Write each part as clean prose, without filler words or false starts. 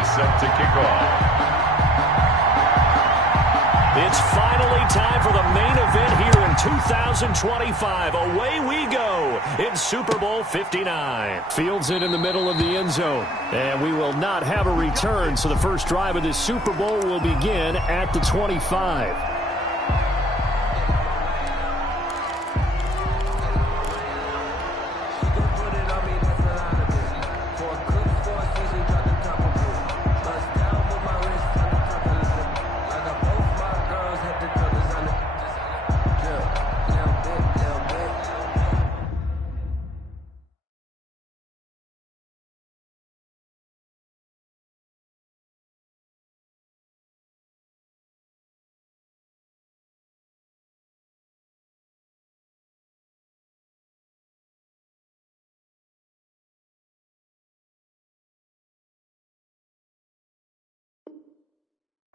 is set to kick off. It's finally time for the main event here in 2025. Away we go in Super Bowl 59. Fields it in the middle of the end zone. And we will not have a return, so the first drive of this Super Bowl will begin at the 25.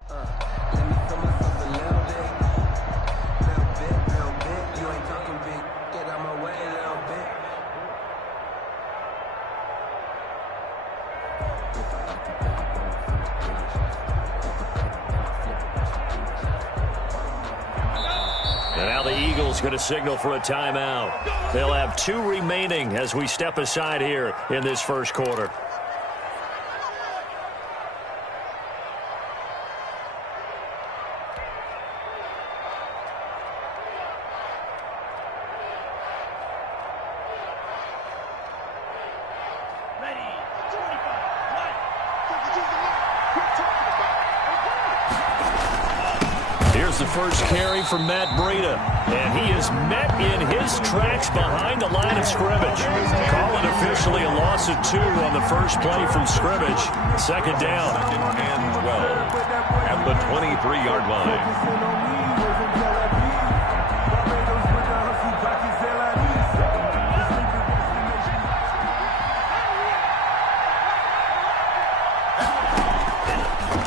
Let me feel myself a little bit. You ain't talking big. Get out my way a little bit. And now the Eagles going to signal for a timeout. They'll have 2 remaining as we step aside here in this first quarter. The first carry from Matt Breida, and he is met in his tracks behind the line of scrimmage. Call it officially a loss of 2 on the first play from scrimmage. Second down. Second and 12 at the 23-yard line.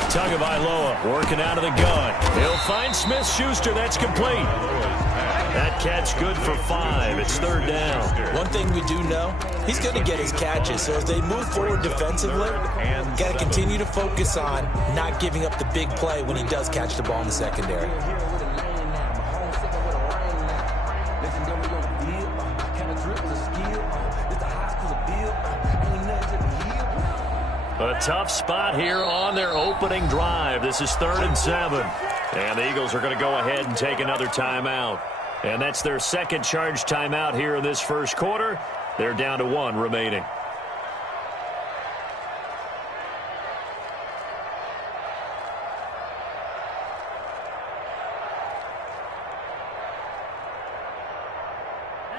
Tagovailoa working out of the gun. He'll find Smith-Schuster. That's complete. That catch good for 5. It's third down. One thing we do know, he's going to get his catches. So as they move forward defensively, got to continue to focus on not giving up the big play when he does catch the ball in the secondary. A tough spot here on their opening drive. This is 3rd and 7. And the Eagles are going to go ahead and take another timeout. And that's their second charge timeout here in this first quarter. They're down to 1 remaining.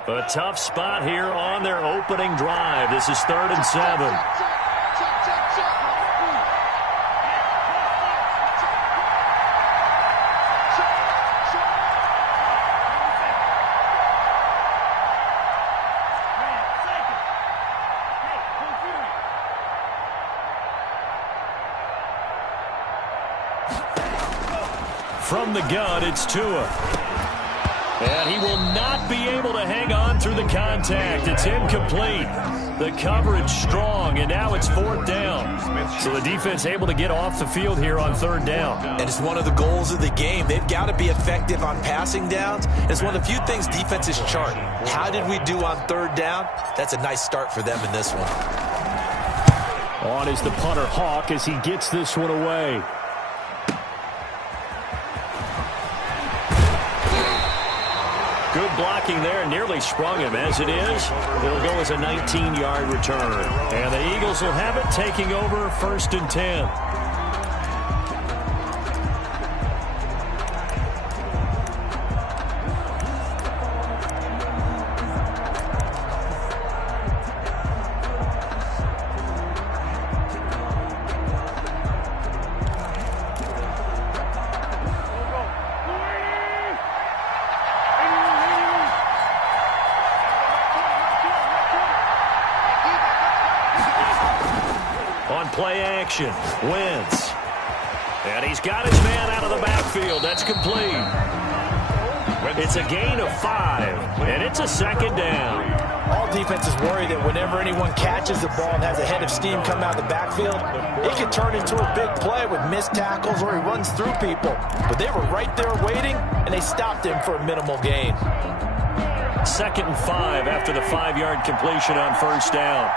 A tough spot here on their opening drive. This is 3rd and 7. From the gun, it's Tua. And he will not be able to hang on through the contact. It's incomplete. The coverage strong, and now it's 4th down. So the defense able to get off the field here on 3rd down. And it's one of the goals of the game. They've got to be effective on passing downs. It's one of the few things defenses chart. How did we do on 3rd down? That's a nice start for them in this one. On is the punter Hawk as he gets this one away. Good blocking there, nearly sprung him. As it is, it'll go as a 19-yard return. And the Eagles will have it taking over 1st and 10. Play action. Wentz. And he's got his man out of the backfield. That's complete. It's a gain of 5, and it's a 2nd down. All defenses worry that whenever anyone catches the ball and has a head of steam come out of the backfield, it can turn into a big play with missed tackles or he runs through people. But they were right there waiting, and they stopped him for a minimal gain. 2nd and 5 after the 5-yard completion on first down.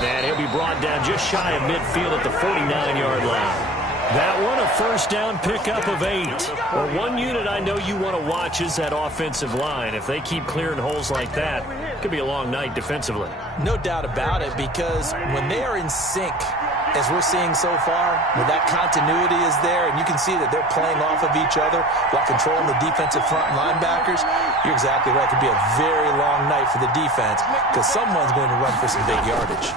And he'll be brought down just shy of midfield at the 49-yard line. That one, a first down pickup of 8. Well, one unit I know you want to watch is that offensive line. If they keep clearing holes like that, it could be a long night defensively. No doubt about it, because when they are in sync, as we're seeing so far, when that continuity is there and you can see that they're playing off of each other while controlling the defensive front linebackers, you're exactly right. It could be a very long night for the defense because someone's going to run for some big yardage.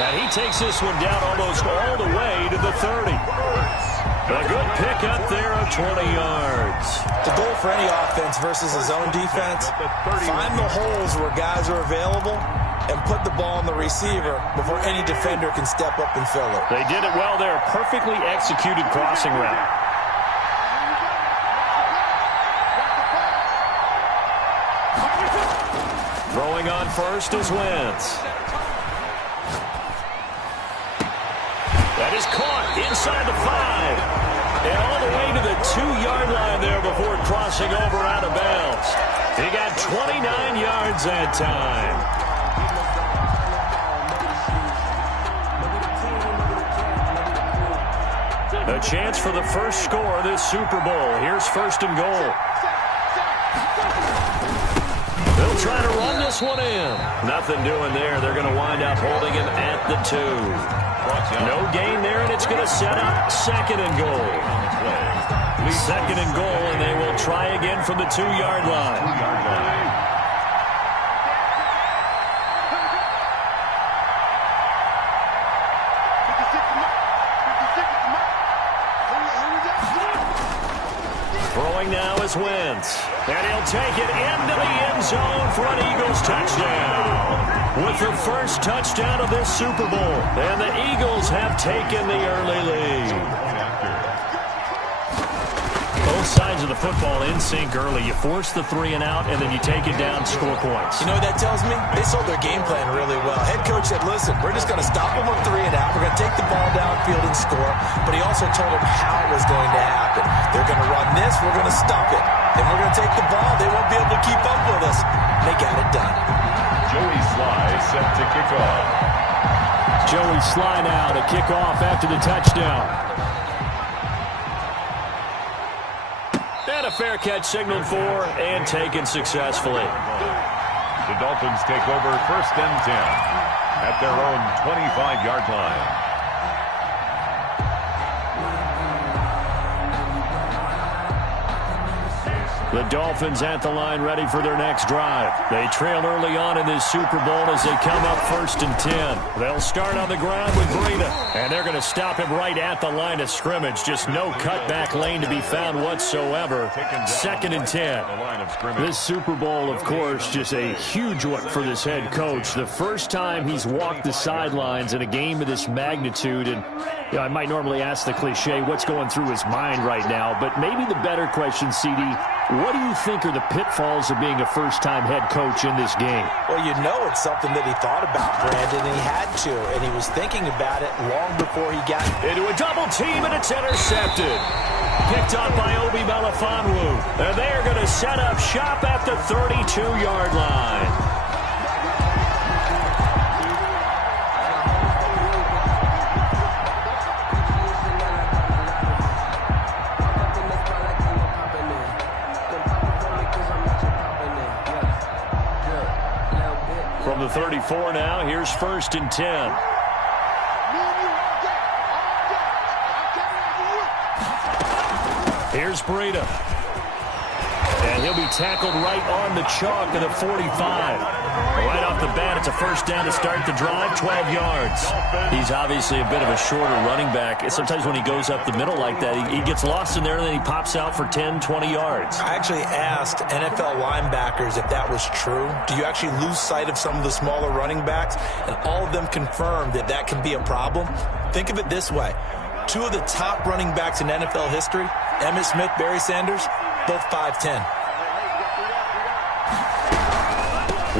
And he takes this one down almost all the way to the 30. A good pickup there of 20 yards. The goal for any offense versus his own defense, find the holes where guys are available and put the ball on the receiver before any defender can step up and fill it. They did it well there. Perfectly executed crossing route. Throwing on first is Wentz. That is caught inside the 5. And all the way to the 2-yard line there before crossing over out of bounds. He got 29 yards that time. A chance for the first score of this Super Bowl. Here's 1st and goal. They'll try to run this one in. Nothing doing there. They're going to wind up holding him at the 2. No gain there, and it's going to set up 2nd and goal. 2nd and goal, and they will try again from the 2-yard line. Throwing now is Wentz. And he'll take it into the end zone for an Eagles touchdown. With the first touchdown of this Super Bowl. And the Eagles have taken the early lead. Both sides of the football in sync early. You force the 3 and out, and then you take it down, score points. You know what that tells me? They sold their game plan really well. Head coach said, listen, we're just going to stop them with 3 and out. We're going to take the ball downfield and score. But he also told them how it was going to happen. They're going to run this. We're going to stop it. And we're going to take the ball. They won't be able to keep up with us. They got it done. Joey Sly set to kick off. Joey Sly now to kick off after the touchdown. And a fair catch signaled for and taken successfully. The Dolphins take over 1st and 10 at their own 25-yard line. The Dolphins at the line ready for their next drive. They trail early on in this Super Bowl as they come up 1st and 10. They'll start on the ground with Breida. And they're going to stop him right at the line of scrimmage. Just no cutback lane to be found whatsoever. 2nd and 10. This Super Bowl, of course, just a huge one for this head coach. The first time he's walked the sidelines in a game of this magnitude. And you know, I might normally ask the cliche, what's going through his mind right now? But maybe the better question, CD, what do you think are the pitfalls of being a first-time head coach in this game? Well, you know it's something that he thought about, Brandon, and he had to. And he was thinking about it long before he got into a double team, and it's intercepted. Picked up by Obi Melifonwu. And they are going to set up shop at the 32-yard line. From the 34 now, here's 1st and 10. Here's Breida. And he'll be tackled right on the chalk of the 45. Right off the bat, it's a first down to start the drive, 12 yards. He's obviously a bit of a shorter running back. Sometimes when he goes up the middle like that, he gets lost in there, and then he pops out for 10, 20 yards. I actually asked NFL linebackers if that was true. Do you actually lose sight of some of the smaller running backs? And all of them confirmed that that can be a problem. Think of it this way. Two of the top running backs in NFL history, Emmitt Smith, Barry Sanders, both 5'10".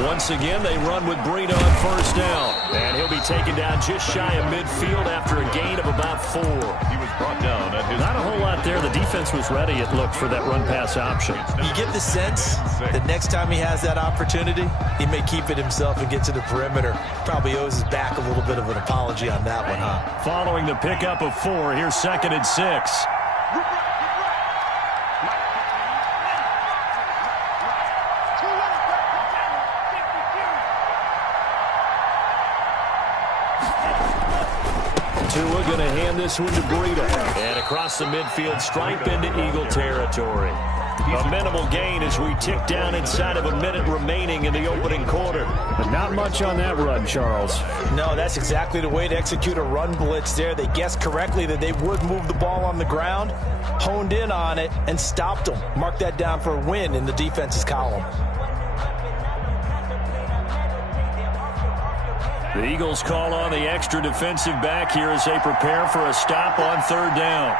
Once again, they run with Breida on first down. And he'll be taken down just shy of midfield after a gain of about 4. He was brought down at his... Not a whole lot there. The defense was ready, it looked, for that run-pass option. You get the sense that next time he has that opportunity, he may keep it himself and get to the perimeter. Probably owes his back a little bit of an apology on that one, huh? Following the pickup of 4, here's 2nd and 6. Tua going to hand this one to Breida. And across the midfield stripe into Eagle territory. A minimal gain as we tick down inside of a minute remaining in the opening quarter. But not much on that run, Charles. No, that's exactly the way to execute a run blitz there. They guessed correctly that they would move the ball on the ground, honed in on it, and stopped them. Mark that down for a win in the defense's column. The Eagles call on the extra defensive back here as they prepare for a stop on 3rd down.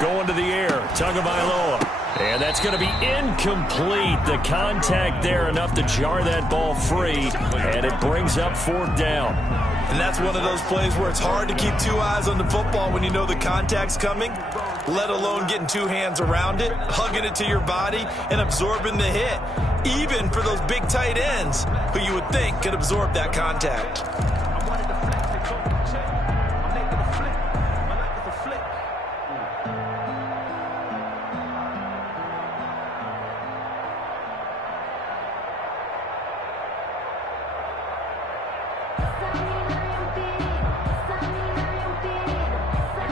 Going to the air, Tagovailoa. And that's going to be incomplete. The contact there enough to jar that ball free. And it brings up 4th down. And that's one of those plays where it's hard to keep 2 eyes on the football when you know the contact's coming, let alone getting 2 hands around it, hugging it to your body, and absorbing the hit. Even for those big tight ends who you would think could absorb that contact.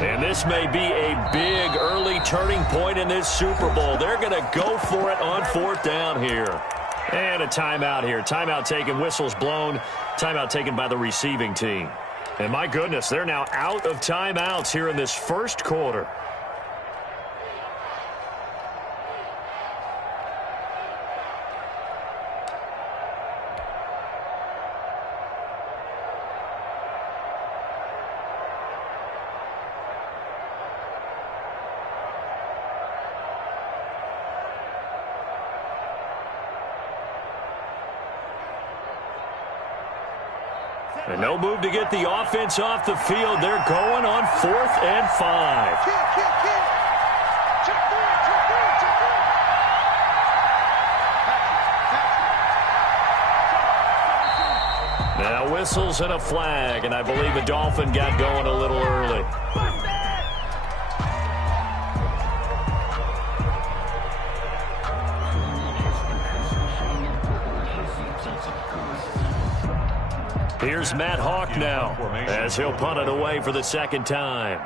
And this may be a big early turning point in this Super Bowl. They're going to go for it on 4th down here. And a timeout here. Timeout taken, whistles blown. Timeout taken by the receiving team. And my goodness, they're now out of timeouts here in this first quarter. And no move to get the offense off the field. They're going on 4th and 5. Now whistles and a flag, and I believe the Dolphin got going a little early. Here's Matt Hawk now as he'll punt it away for the 2nd time.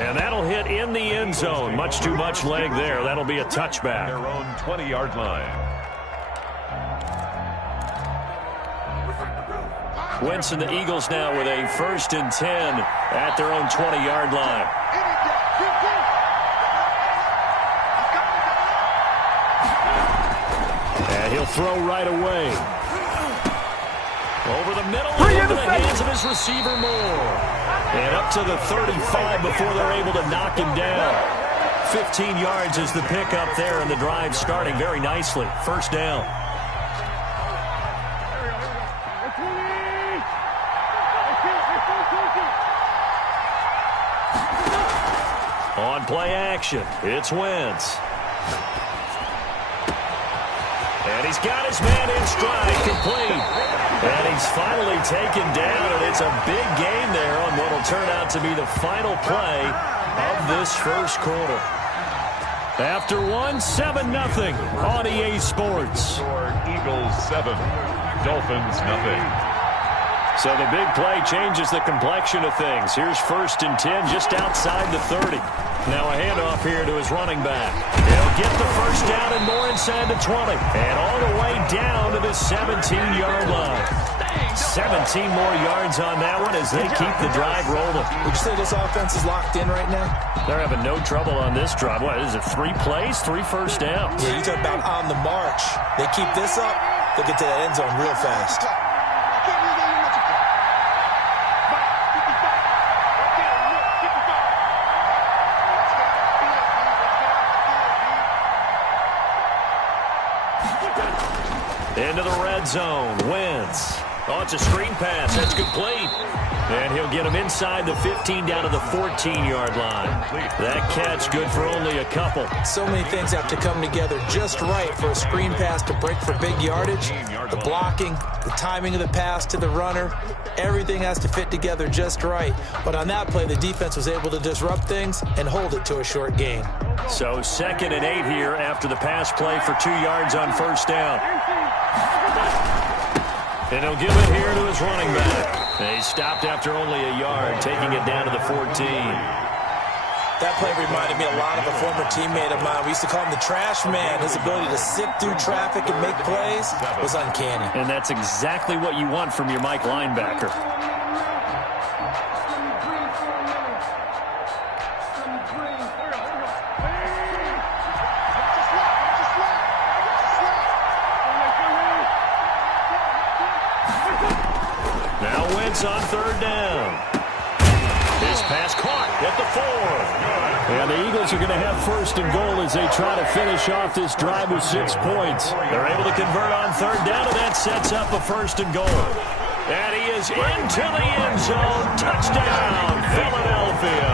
And that'll hit in the end zone. Much too much leg there. That'll be a touchback. Their own 20-yard line. Wentz and the Eagles now with a 1st and 10 at their own 20-yard line. And he'll throw right away. Over the middle, into the hands of his receiver Moore. And up to the 35 before they're able to knock him down. 15 yards is the pickup there, and the drive starting very nicely. 1st down. On play action, it's Wentz. And he's got his man in stride, complete. And he's finally taken down, and it's a big gain there on what will turn out to be the final play of this first quarter. After 7-0 on EA Sports. Eagles 7, Dolphins nothing. So the big play changes the complexion of things. Here's 1st and 10 just outside the 30. Now a handoff here to his running back. He'll get the 1st down and more inside the 20. And all the way down to the 17-yard line. 17 more yards on that one as they keep the drive rolling. Would you say this offense is locked in right now? They're having no trouble on this drive. What is it, 3 plays, 3 first downs? Yeah, you talk about on the march. They keep this up, they'll get to that end zone real fast. Into the red zone. Wentz. Oh, it's a screen pass. That's complete. And he'll get him inside the 15 down to the 14-yard line. That catch good for only a couple. So many things have to come together just right for a screen pass to break for big yardage. The blocking, the timing of the pass to the runner, everything has to fit together just right. But on that play, the defense was able to disrupt things and hold it to a short gain. So 2nd and 8 here after the pass play for 2 yards on first down. And he'll give it here to his running back. And he stopped after only a yard, taking it down to the 14. That play reminded me a lot of a former teammate of mine. We used to call him the trash man. His ability to sift through traffic and make plays was uncanny. And that's exactly what you want from your Mike linebacker. On 3rd down. His pass caught at the 4. And the Eagles are going to have 1st and goal as they try to finish off this drive with 6 points. They're able to convert on 3rd down, and that sets up a 1st and goal. And he is into the end zone. Touchdown, Philadelphia.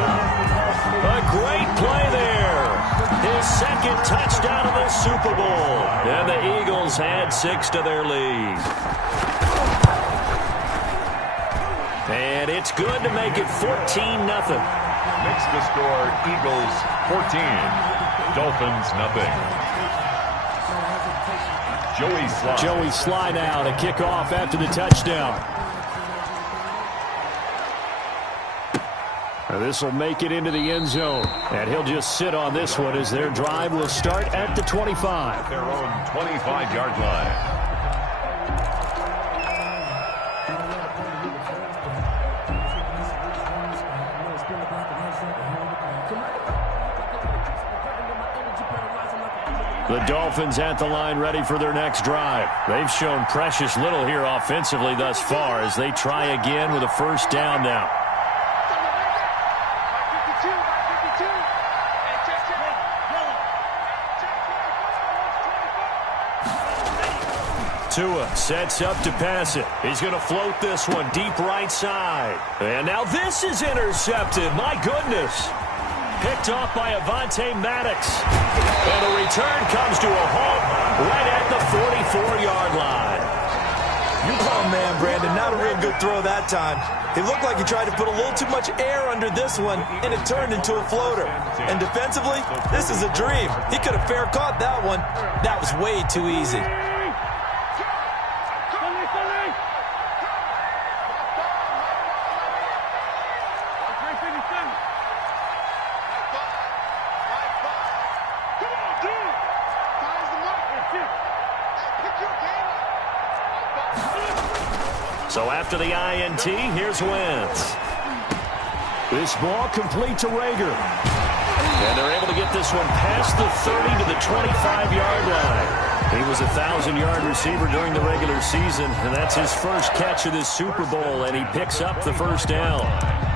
A great play there. His 2nd touchdown of the Super Bowl. And the Eagles add 6 to their lead. And it's good to make it 14-0. Makes the score Eagles 14, Dolphins nothing. Joey Sly now to kick off after the touchdown. This will make it into the end zone. And he'll just sit on this one as their drive will start at the 25. At their own 25-yard line. The Dolphins at the line ready for their next drive. They've shown precious little here offensively thus far as they try again with a 1st down now. Tua sets up to pass it. He's going to float this one deep right side. And now this is intercepted. My goodness. Picked off by Avonte Maddox. And the return comes to a halt right at the 44-yard line. Oh, man, Brandon, not a real good throw that time. It looked like he tried to put a little too much air under this one, and it turned into a floater. And defensively, this is a dream. He could have fair caught that one. That was way too easy. So after the INT, here's Wentz. This ball complete to Rager. And they're able to get this one past the 30 to the 25-yard line. He was a 1,000-yard receiver during the regular season, and that's his first catch of this Super Bowl, and he picks up the 1st down.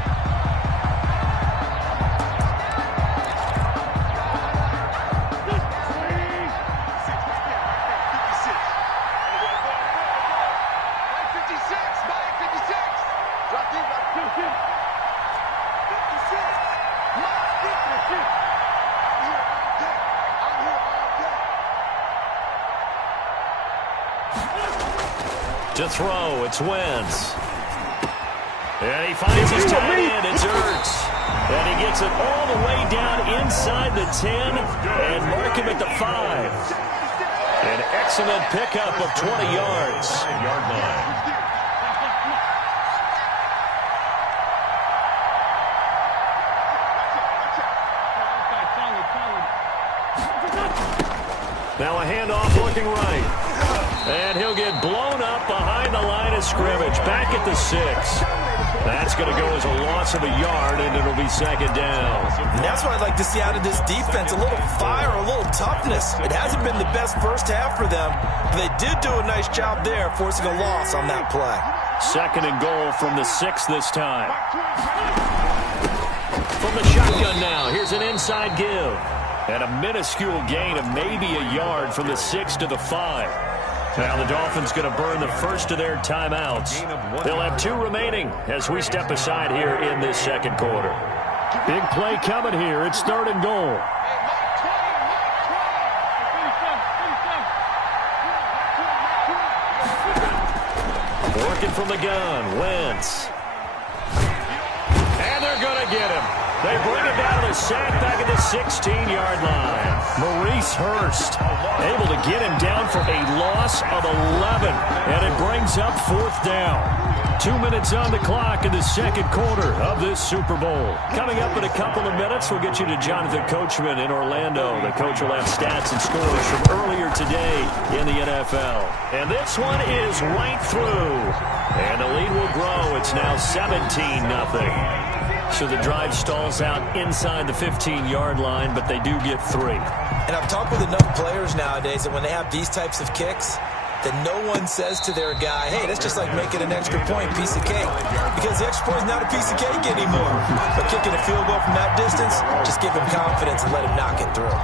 To throw, it's Wentz. And he finds his tight end, it's Ertz. And he gets it all the way down inside the 10 and mark him at the 5. An excellent pickup of 20 yards. 5-yard line. Now a handoff looking right. And he'll get blown up behind the line of scrimmage, back at the 6. That's going to go as a loss of a yard, and it'll be second down. And that's what I'd like to see out of this defense, a little fire, a little toughness. It hasn't been the best first half for them, but they did do a nice job there, forcing a loss on that play. Second and goal from the 6 this time. From the shotgun now, here's an inside give. And a minuscule gain of maybe a yard from the 6 to the 5. Now the Dolphins going to burn the first of their timeouts. They'll have 2 remaining as we step aside here in this second quarter. Big play coming here. It's third and goal. Working from the gun, Wentz. And they're going to get him. They bring him down to the sack back at the 16-yard line. Maurice Hurst able to get him down for a loss of 11. And it brings up fourth down. 2 minutes on the clock in the second quarter of this Super Bowl. Coming up in a couple of minutes, we'll get you to Jonathan Coachman in Orlando. The coach will have stats and scores from earlier today in the NFL. And this one is right through. And the lead will grow. It's now 17-0. So the drive stalls out inside the 15-yard line, but they do get 3. And I've talked with enough players nowadays that when they have these types of kicks, that no one says to their guy, hey, that's just like making an extra point, piece of cake. Because the extra point is not a piece of cake anymore. But kicking a field goal from that distance, just give him confidence and let him knock it through.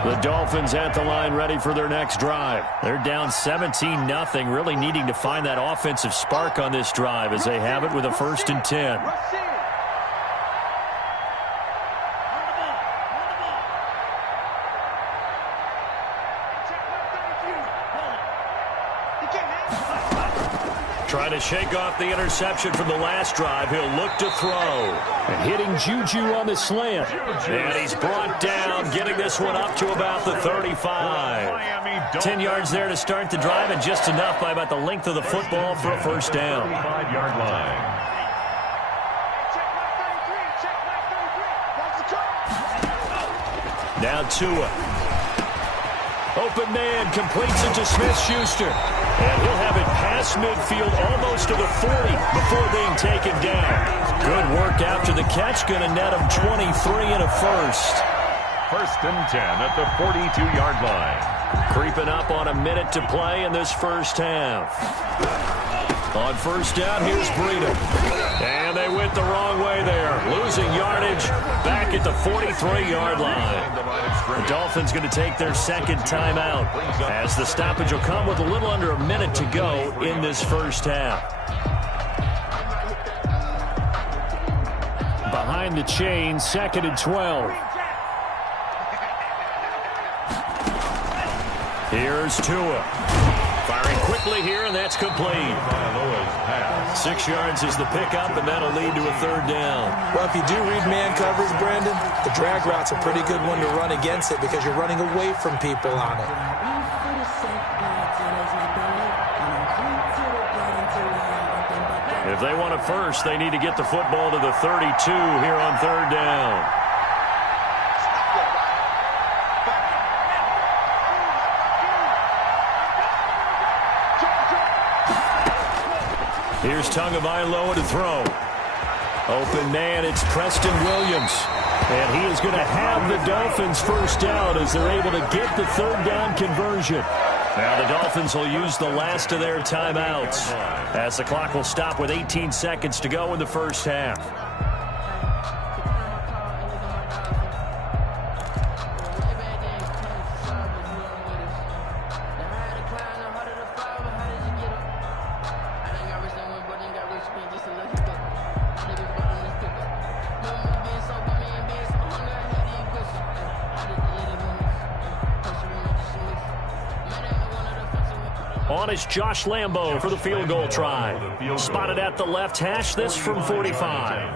The Dolphins at the line ready for their next drive. They're down 17-0, really needing to find that offensive spark on this drive as they have it with a 1st and 10. Trying to shake off the interception from the last drive. He'll look to throw. And hitting Juju on the slant. And he's brought down, getting this one up to about the 35. 10 yards there to start the drive, and just enough by about the length of the football for a first down. 5-yard line. Now Tua. Open man, completes it to Smith-Schuster. And he'll have it past midfield almost to the 40 before being taken down. Good work after the catch. Going to net him 23 and a first. 1st and 10 at the 42-yard line. Creeping up on a minute to play in this first half. On first down, here's Breida. And they went the wrong way there. Losing yardage back at the 43-yard line. The Dolphins going to take their second timeout as the stoppage will come with a little under a minute to go in this first half. Behind the chain, 2nd and 12. Here's Tua. Firing quickly here, and that's complete. 6 yards is the pickup, and that'll lead to a third down. Well, if you do read man coverage, Brandon, the drag route's a pretty good one to run against it because you're running away from people on it. If they want a first, they need to get the football to the 32 here on third down. Here's Tagovailoa to throw. Open man, it's Preston Williams. And he is going to have the Dolphins first down as they're able to get the third down conversion. Now the Dolphins will use the last of their timeouts as the clock will stop with 18 seconds to go in the first half. On is Josh Lambo for the field goal try. Spotted at the left hash, this from 45.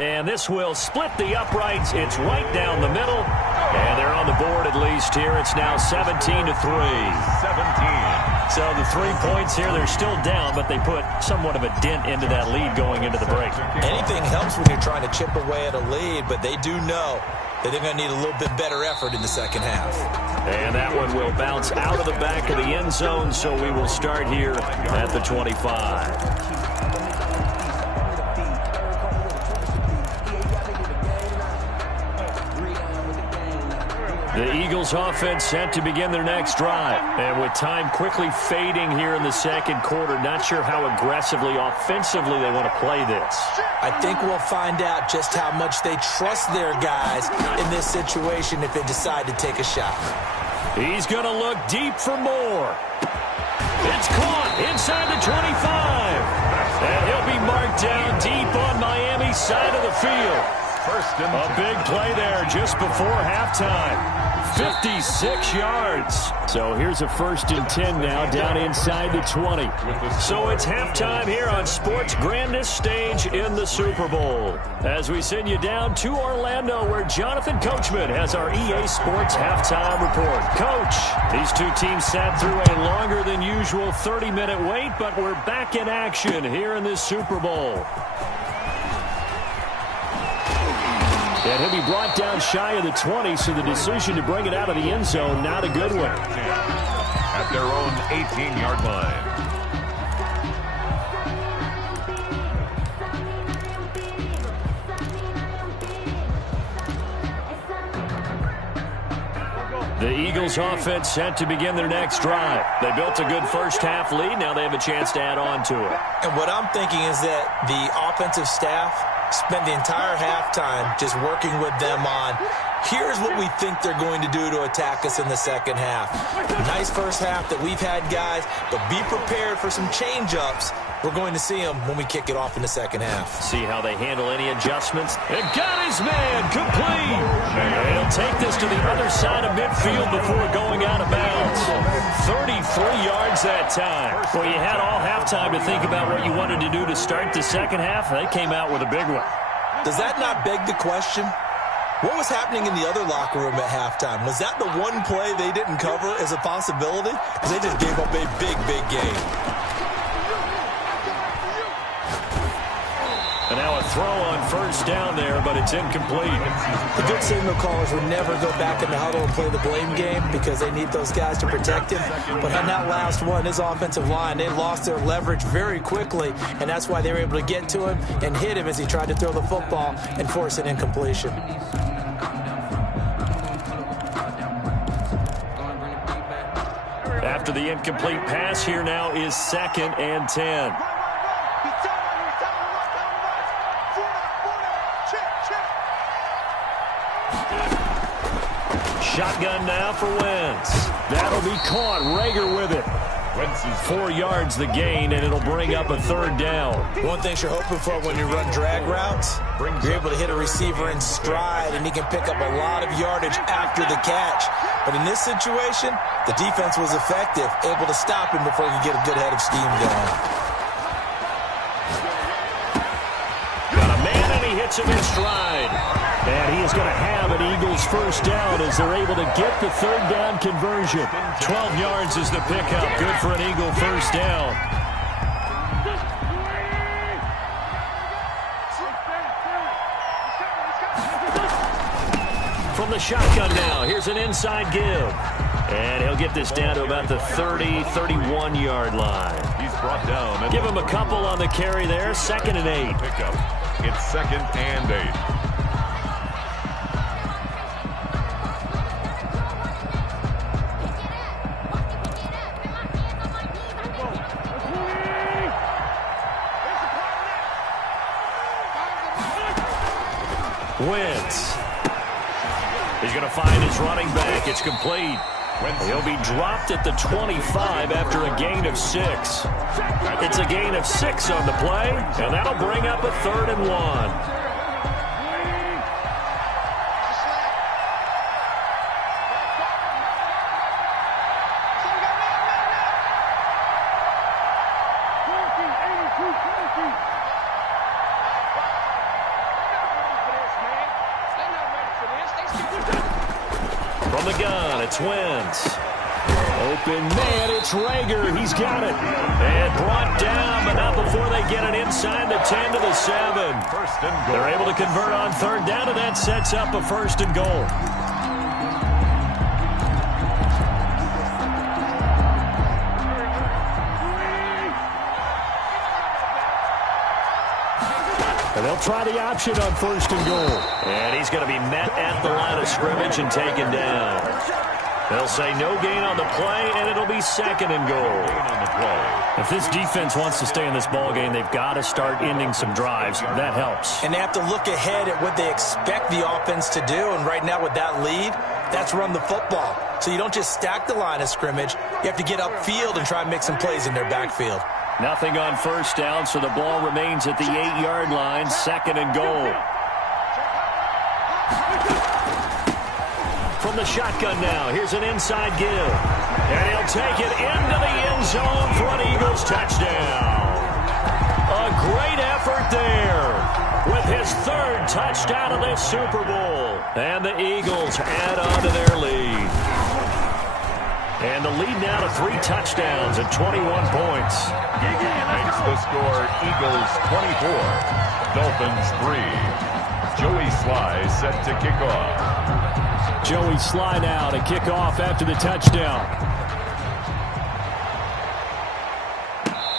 And this will split the uprights. It's right down the middle. And they're on the board at least here. It's now 17-3. 17. So the 3 points here, they're still down, but they put somewhat of a dent into that lead going into the break. Anything helps when you're trying to chip away at a lead, but they do know that they're going to need a little bit better effort in the second half. And that one will bounce out of the back of the end zone, so we will start here at the 25. The Eagles offense set to begin their next drive. And with time quickly fading here in the second quarter, not sure how aggressively, offensively they want to play this. I think we'll find out just how much they trust their guys in this situation if they decide to take a shot. He's going to look deep for more. It's caught inside the 25. And he'll be marked down deep on Miami's side of the field. A big play there just before halftime. 56 yards. So here's a 1st and 10 now down inside the 20. So it's halftime here on sports' grandest stage in the Super Bowl. As we send you down to Orlando, where Jonathan Coachman has our EA Sports halftime report. Coach, these two teams sat through a longer than usual 30-minute wait, but we're back in action here in this Super Bowl. And he'll be brought down shy of the 20, so the decision to bring it out of the end zone, not a good one. At their own 18-yard line. The Eagles offense set to begin their next drive. They built a good first-half lead. Now they have a chance to add on to it. And what I'm thinking is that the offensive staff spent the entire halftime just working with them on, here's what we think they're going to do to attack us in the second half. Nice first half that we've had, guys, but be prepared for some change-ups. We're going to see them when we kick it off in the second half. See how they handle any adjustments. And got his man complete. And he'll take this to the other side of midfield before going out of bounds. 33 yards that time. Well, you had all halftime to think about what you wanted to do to start the second half. They came out with a big one. Does that not beg the question? What was happening in the other locker room at halftime? Was that the one play they didn't cover as a possibility? Because they just gave up a big, big game. And now a throw on first down there, but it's incomplete. The good signal callers would never go back in the huddle and play the blame game because they need those guys to protect him. But on that last one, his offensive line, they lost their leverage very quickly, and that's why they were able to get to him and hit him as he tried to throw the football and force an incompletion. After the incomplete pass, here now is 2nd and 10. Shotgun now for Wentz. That'll be caught. Rager with it. Wentz is 4 yards the gain, and it'll bring up a 3rd down. One thing you're hoping for when you run drag routes, you're able to hit a receiver in stride, and he can pick up a lot of yardage after the catch. But in this situation, the defense was effective, able to stop him before he could get a good head of steam going. Got a man, and he hits him in stride. And he is going to have an Eagles first down as they're able to get the 3rd down conversion. 12 yards is the pickup. Good for an Eagle first down. From the shotgun now, here's an inside give. And he'll get this down to about the 30, 31-yard line. He's brought down. Give him a couple on the carry there. 2nd and 8. Pickup. It's 2nd and 8. Wentz. He's going to find his running back. It's complete. He'll be dropped at the 25 after a gain of 6. It's a gain of 6 on the play, and that'll bring up a 3rd and 1. From the gun, it's Wentz. Open man, it's Rager. He's got it. And brought down, but not before they get it inside the 10 to the 7. First and goal. They're able to convert on third down, and that sets up a first and goal. And they'll try the option on first and goal. And he's going to be met at the line of scrimmage and taken down. They'll say no gain on the play, and it'll be second and goal. If this defense wants to stay in this ballgame, they've got to start ending some drives. That helps. And they have to look ahead at what they expect the offense to do. And right now with that lead, that's run the football. So you don't just stack the line of scrimmage. You have to get upfield and try and make some plays in their backfield. Nothing on first down, so the ball remains at the 8-yard line, second and goal. From the shotgun now, here's an inside give. And he'll take it into the end zone for an Eagles touchdown. A great effort there with his third touchdown of this Super Bowl. And the Eagles add on to their lead. And the lead now to 3 touchdowns at 21 points. Makes the score Eagles 24, Dolphins 3. Joey Sly set to kick off. Joey Sly now to kick off after the touchdown.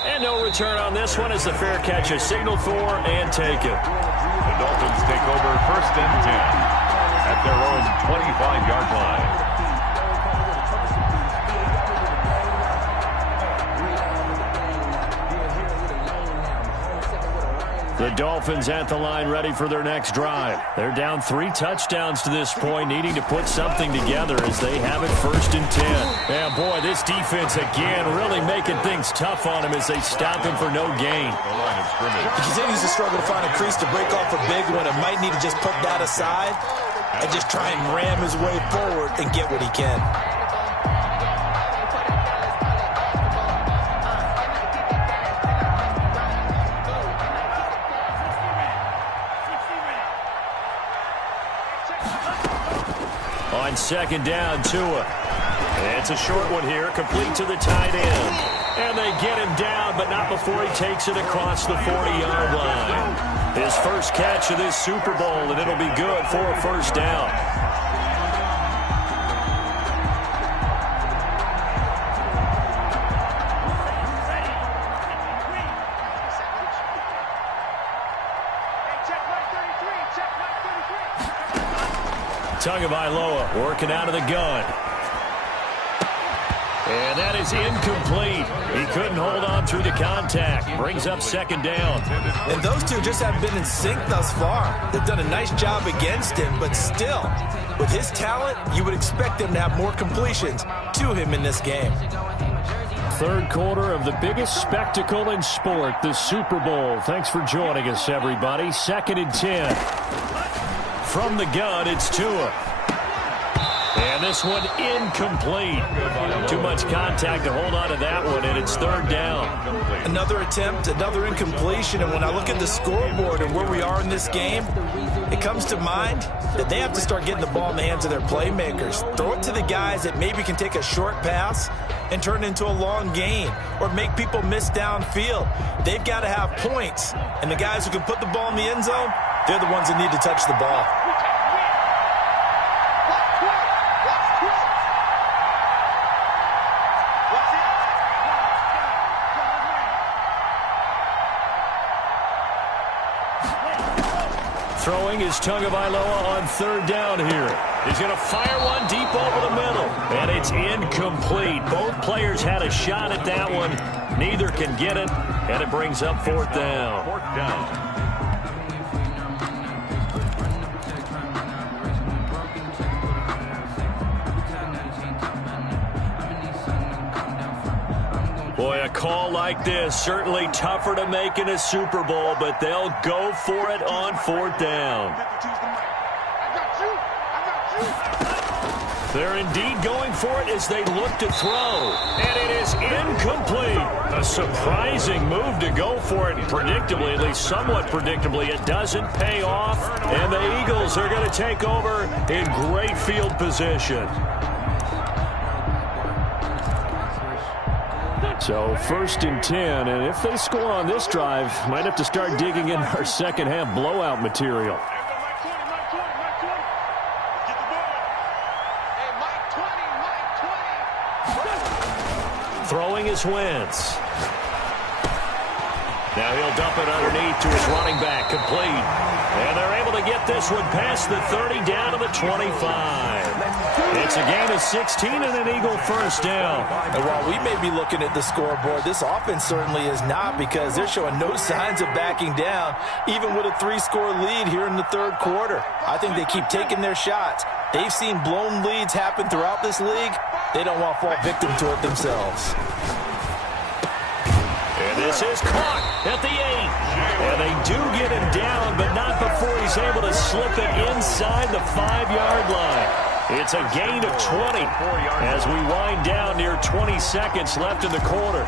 And no return on this one as the fair catch is signaled for and taken. The Dolphins take over first and 10 at their own 25-yard line. The Dolphins at the line ready for their next drive. They're down 3 touchdowns to this point, needing to put something together as they have it first and 10. Yeah, boy, this defense again really making things tough on him as they stop him for no gain. He continues to struggle to find a crease to break off a big one and might need to just put that aside and just try and ram his way forward and get what he can. On second down, Tua. It's a short one here, complete to the tight end. And they get him down, but not before he takes it across the 40-yard line. His first catch of this Super Bowl, and it'll be good for a first down. Tagovailoa working out of the gun. And that is incomplete. He couldn't hold on through the contact. Brings up second down. And those two just haven't been in sync thus far. They've done a nice job against him, but still, with his talent, you would expect them to have more completions to him in this game. Third quarter of the biggest spectacle in sport, the Super Bowl. Thanks for joining us, everybody. Second and 10. From the gun, it's Tua. And this one incomplete. Too much contact to hold on to that one, and it's third down. Another attempt, another incompletion, and when I look at the scoreboard and where we are in this game, it comes to mind that they have to start getting the ball in the hands of their playmakers. Throw it to the guys that maybe can take a short pass and turn it into a long gain or make people miss downfield. They've got to have points, and the guys who can put the ball in the end zone, they're the ones that need to touch the ball. Throwing is Tagovailoa on third down here. He's going to fire one deep over the middle. And it's incomplete. Both players had a shot at that one. Neither can get it. And it brings up fourth down. Fourth down. Boy, a call like this, certainly tougher to make in a Super Bowl, but they'll go for it on fourth down. They're indeed going for it as they look to throw. And it is incomplete. A surprising move to go for it. Predictably, at least somewhat predictably, it doesn't pay off. And the Eagles are going to take over in great field position. So 1st and 10, and if they score on this drive, might have to start digging in our second half blowout material. Throwing is Wentz. Now he'll dump it underneath to his running back, complete. And they're able to get this one past the 30 down to the 25. It's a gain of 16 and an Eagle first down. And while we may be looking at the scoreboard, this offense certainly is not, because they're showing no signs of backing down, even with a 3-score lead here in the third quarter. I think they keep taking their shots. They've seen blown leads happen throughout this league. They don't want to fall victim to it themselves. And this is caught at the 8. And they do get him down, but not before he's able to slip it inside the 5-yard line. It's a gain of 20 as we wind down near 20 seconds left in the quarter.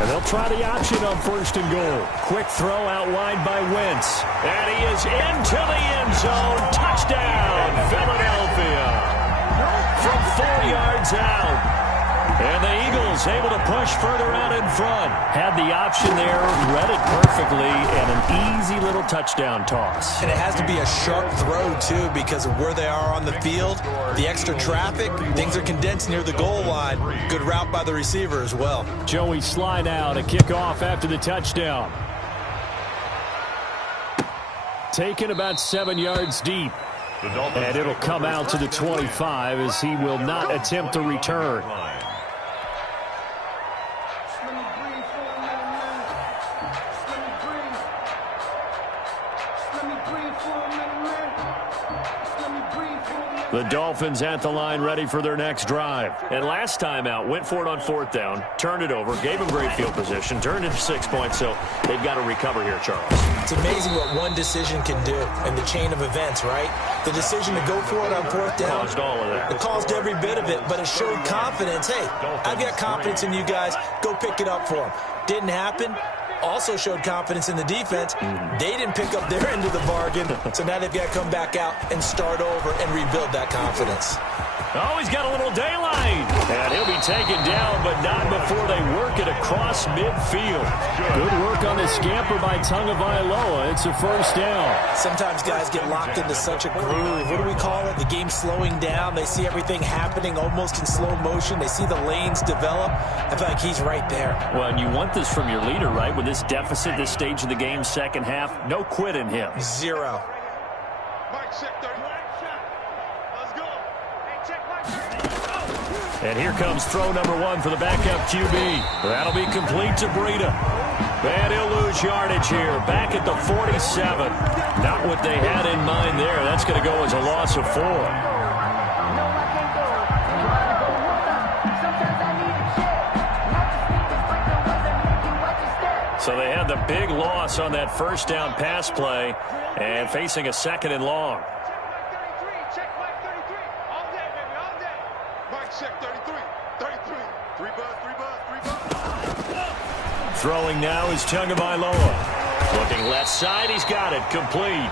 And they'll try the option on 1st and goal. Quick throw out wide by Wentz. And he is into the end zone. Touchdown, Philadelphia. From 4 yards out. And the Eagles able to push further out in front. Had the option there, read it perfectly, and an easy little touchdown toss. And it has to be a sharp throw, too, because of where they are on the field. The extra traffic, things are condensed near the goal line. Good route by the receiver as well. Joey slide out, a kickoff after the touchdown. Taken about 7 yards deep. And it'll come out to the 25 as he will not attempt to return. The Dolphins at the line ready for their next drive. And last time out, went for it on 4th down, turned it over, gave them great field position, turned into 6 points, so they've got to recover here, Charles. It's amazing what one decision can do in the chain of events, right? The decision to go for it on 4th down. Caused all of that. It caused every bit of it, but it showed confidence. Hey, I've got confidence in you guys. Go pick it up for them. Didn't happen. Also showed confidence in the defense. They didn't pick up their end of the bargain, so now they've got to come back out and start over and rebuild that confidence. Oh, he's got a little daylight. And he'll be taken down, but not before they work it across midfield. Good work on the scamper by Tagovailoa. It's a first down. Sometimes guys get locked into such a groove. What do we call it? The game's slowing down. They see everything happening almost in slow motion. They see the lanes develop. I feel like he's right there. Well, and you want this from your leader, right? With this deficit, this stage of the game, second half, no quit in him. Zero. And here comes throw number 1 for the backup QB. That'll be complete to Breida. And he'll lose yardage here. Back at the 47. Not what they had in mind there. That's going to go as a loss of 4. So they had the big loss on that first down pass play and facing a 2nd and long. Throwing now is Tagovailoa. Looking left side, he's got it. Complete.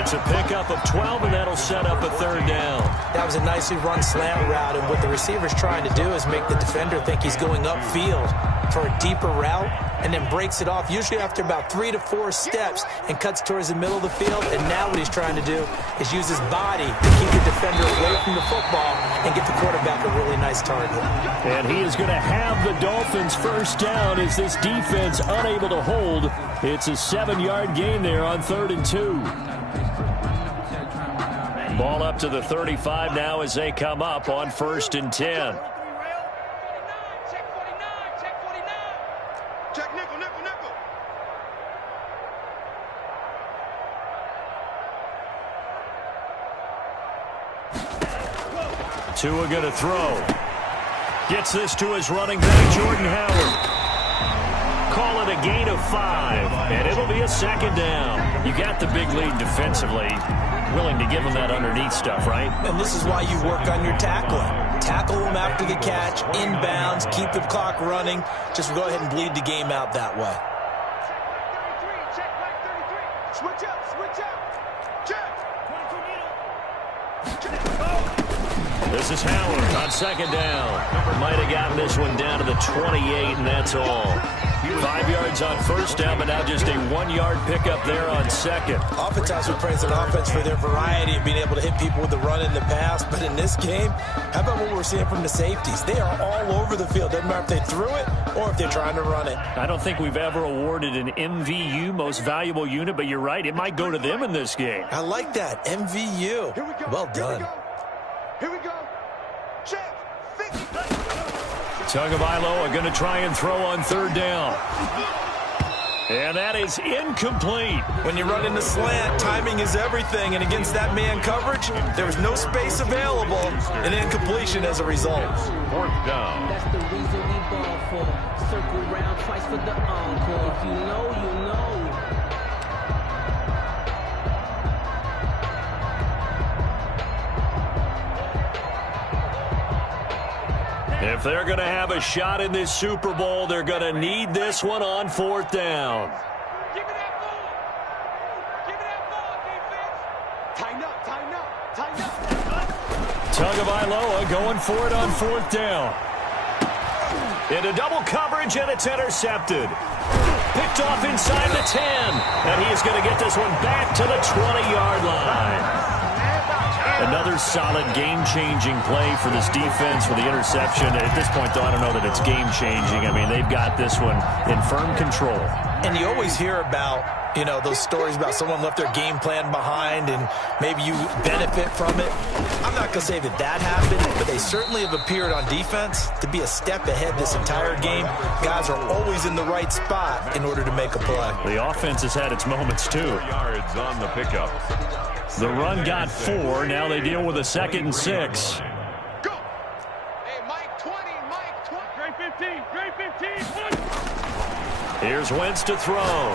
It's a pickup of 12, and that'll set up a 3rd down. That was a nicely run slant route, and what the receiver's trying to do is make the defender think he's going upfield for a deeper route, and then breaks it off, usually after about 3 to 4 steps, and cuts towards the middle of the field. And now what he's trying to do is use his body to keep the defender away from the football and get the quarterback a really nice target. And he is going to have the Dolphins first down as this defense unable to hold. It's a 7-yard gain there on 3rd and 2. Ball up to the 35 now as they come up on 1st and 10. Tua going to throw. Gets this to his running back, Jordan Howard. call it a gain of 5, and it'll be a second down. You got the big lead defensively. Willing to give them that underneath stuff, right? And this is why you work on your tackling. Tackle them after the catch, inbounds, keep the clock running. Just go ahead and bleed the game out that way. Check back 33. Switch up, switch up. Check. This is Howard on second down. Might have gotten this one down to the 28, and that's all. 5 yards on first down, but now just a 1-yard pickup there on second. Oftentimes we praise an offense for their variety of being able to hit people with the run in the pass, but in this game, how about what we're seeing from the safeties? They are all over the field. Doesn't matter if they threw it or if they're trying to run it. I don't think we've ever awarded an MVU, most valuable unit, but you're right, it might go to them in this game. I like that, MVU. Well done. Here we go. Check. Fix. Tagovailoa are going to try and throw on third down. And that is incomplete. When you run in the slant, timing is everything. And against that man coverage, there was no space available. An incompletion as a result. Fourth down. That's the reason we ball for. Circle round twice for the encore. If you know, you know. If they're going to have a shot in this Super Bowl, they're going to need this one on fourth down. Give me that ball. Give me that ball, defense. Tighten up, tighten up, tighten up. Tagovailoa going for it on fourth down. Into double coverage, and it's intercepted. Picked off inside the 10. And he is going to get this one back to the 20-yard line. Another solid game-changing play for this defense with the interception. At this point, though, I don't know that it's game-changing. I mean, they've got this one in firm control. And you always hear about, you know, those stories about someone left their game plan behind and maybe you benefit from it. I'm not going to say that that happened, but they certainly have appeared on defense to be a step ahead this entire game. Guys are always in the right spot in order to make a play. The offense has had its moments, too. 4 yards on the pickup. The run got 4. Now they deal with a 2nd and 6. Go. Hey, Mike 20, Mike 20. Great 15, great 15. Here's Wentz to throw.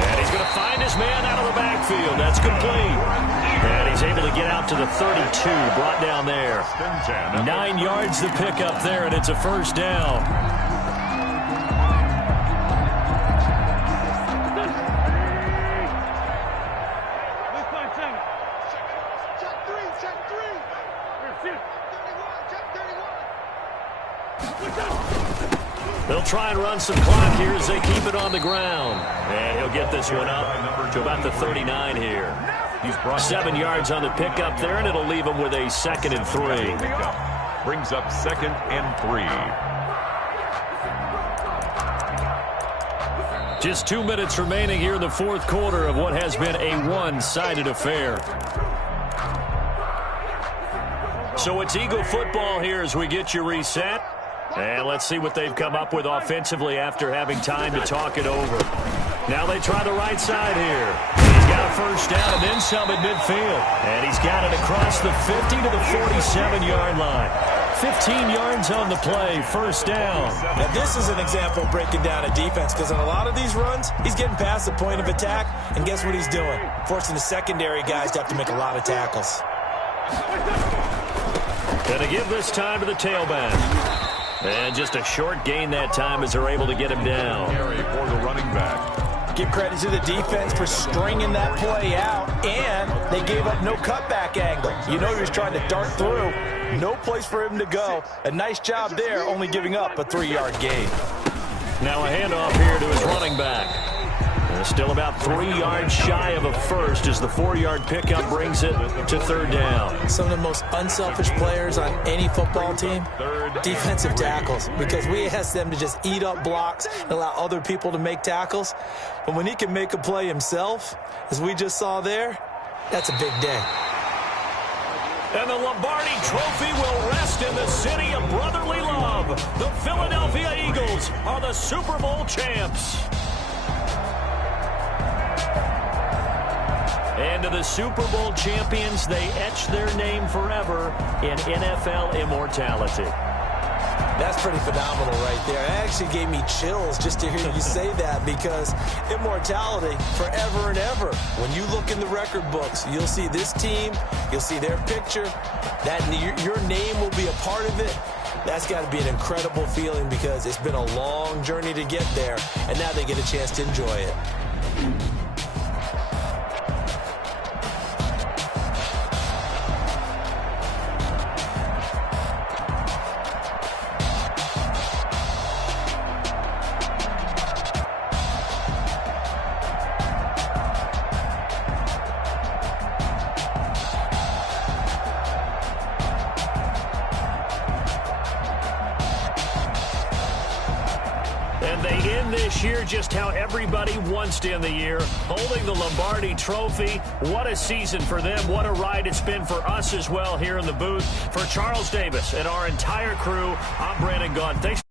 And he's going to find his man out of the backfield. That's complete. And he's able to get out to the 32, brought down there. 9 yards to pick up there, and it's a first down. They'll try and run some clock here as they keep it on the ground. And he'll get this one up to about the 39 here. He's brought 7 yards on the pickup there, and it'll leave him with a 2nd and 3. Brings up 2nd and 3. Just 2 minutes remaining here in the fourth quarter of what has been a one-sided affair. So it's Eagle football here as we get you reset. And let's see what they've come up with offensively after having time to talk it over. Now they try the right side here. He's got a first down and then some at midfield. And he's got it across the 50 to the 47-yard line. 15 yards on the play, first down. Now this is an example of breaking down a defense because in a lot of these runs, he's getting past the point of attack. And guess what he's doing? Forcing the secondary guys to have to make a lot of tackles. Going to give this time to the tailback. And just a short gain that time as they're able to get him down. Carry for the running back. Give credit to the defense for stringing that play out, and they gave up no cutback angle. You know he was trying to dart through. No place for him to go. A nice job there, only giving up a 3-yard gain. Now a handoff here to his running back. Still about 3 yards shy of a first as the 4-yard pickup brings it to third down. Some of the most unselfish players on any football team, defensive tackles, because we ask them to just eat up blocks and allow other people to make tackles. But when he can make a play himself, as we just saw there, that's a big day. And the Lombardi Trophy will rest in the city of brotherly love. The Philadelphia Eagles are the Super Bowl champs. And to the Super Bowl champions, they etch their name forever in NFL immortality. That's pretty phenomenal right there. It actually gave me chills just to hear you say that, because immortality forever and ever. When you look in the record books, you'll see this team, you'll see their picture, that your name will be a part of it. That's got to be an incredible feeling, because it's been a long journey to get there, and now they get a chance to enjoy it. And they end this year just how everybody wants to end the year, holding the Lombardi Trophy. What a season for them. What a ride it's been for us as well here in the booth. For Charles Davis and our entire crew, I'm Brandon Gaudin. Thanks.